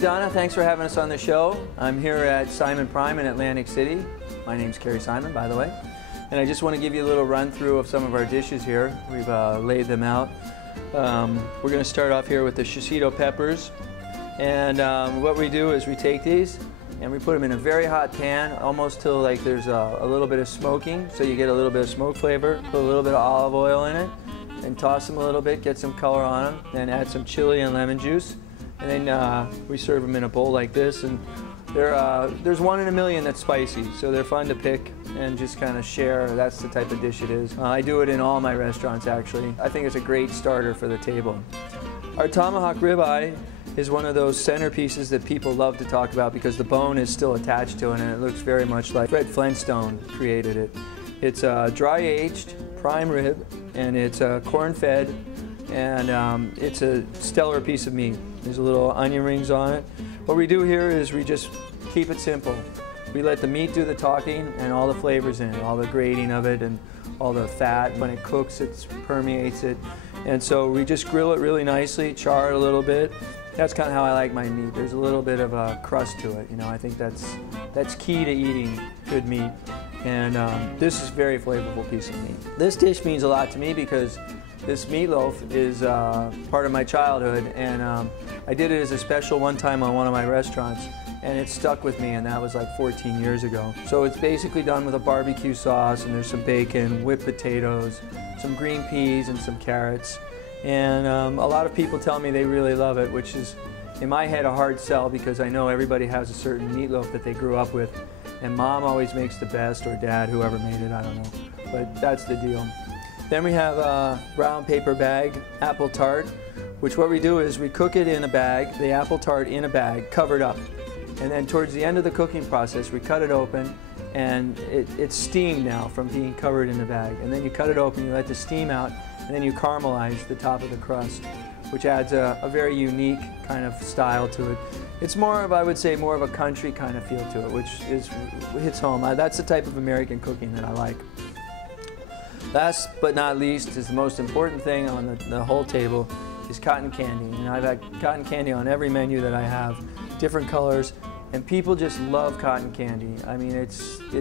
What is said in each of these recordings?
Donna, thanks for having us on the show. I'm here at Simon Prime in Atlantic City. My name's Kerry Simon, by the way. And I just want to give you a little run through of some of our dishes here. We've laid them out. We're going to start off here with the shishito peppers. And what we do is we take these and we put them in a very hot pan, almost till like there's a little bit of smoking, so you get a little bit of smoke flavor. Put a little bit of olive oil in it and toss them a little bit, get some color on them, then add some chili and lemon juice. And then we serve them in a bowl like this, and there's one in a million that's spicy, so they're fun to pick and just kind of share. That's the type of dish it is. I do it in all my restaurants, actually. I think it's a great starter for the table. Our tomahawk ribeye is one of those centerpieces that people love to talk about because the bone is still attached to it, and it looks very much like Fred Flintstone created it. It's dry aged prime rib, and it's corn-fed, and it's a stellar piece of meat. There's a little onion rings on it. What we do here is we just keep it simple. We let the meat do the talking and all the flavors in it, all the grating of it and all the fat. When it cooks, it permeates it. And so we just grill it really nicely, char it a little bit. That's kind of how I like my meat. There's a little bit of a crust to it. You know, I think that's key to eating good meat. And this is a very flavorful piece of meat. This dish means a lot to me because this meatloaf is part of my childhood, and I did it as a special one time on one of my restaurants, and it stuck with me, and that was like 14 years ago. So it's basically done with a barbecue sauce, and there's some bacon, whipped potatoes, some green peas, and some carrots. And a lot of people tell me they really love it, which is, in my head, a hard sell because I know everybody has a certain meatloaf that they grew up with, and Mom always makes the best, or Dad, whoever made it, I don't know. But that's the deal. Then we have a brown paper bag apple tart, which what we do is we cook it in a bag, the apple tart in a bag, covered up. And then towards the end of the cooking process, we cut it open, and it's steamed now from being covered in the bag. And then you cut it open, you let the steam out, and then you caramelize the top of the crust, which adds a very unique kind of style to it. It's more of, I would say, more of a country kind of feel to it, which hits home. That's the type of American cooking that I like. Last but not least is the most important thing on the whole table is cotton candy. And I've had cotton candy on every menu that I have, different colors, and people just love cotton candy. I mean, it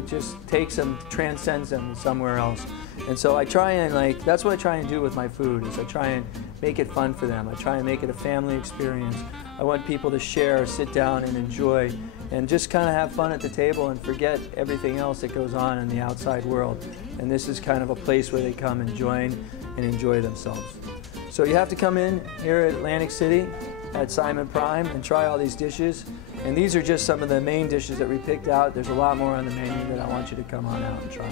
just takes them, transcends them somewhere else. And so I try and that's what I try and do with my food, is I try and make it fun for them. I try and make it a family experience. I want people to share, sit down and enjoy, and just kind of have fun at the table and forget everything else that goes on in the outside world. And this is kind of a place where they come and join and enjoy themselves. So you have to come in here at Atlantic City at Simon Prime and try all these dishes. And these are just some of the main dishes that we picked out. There's a lot more on the menu that I want you to come on out and try.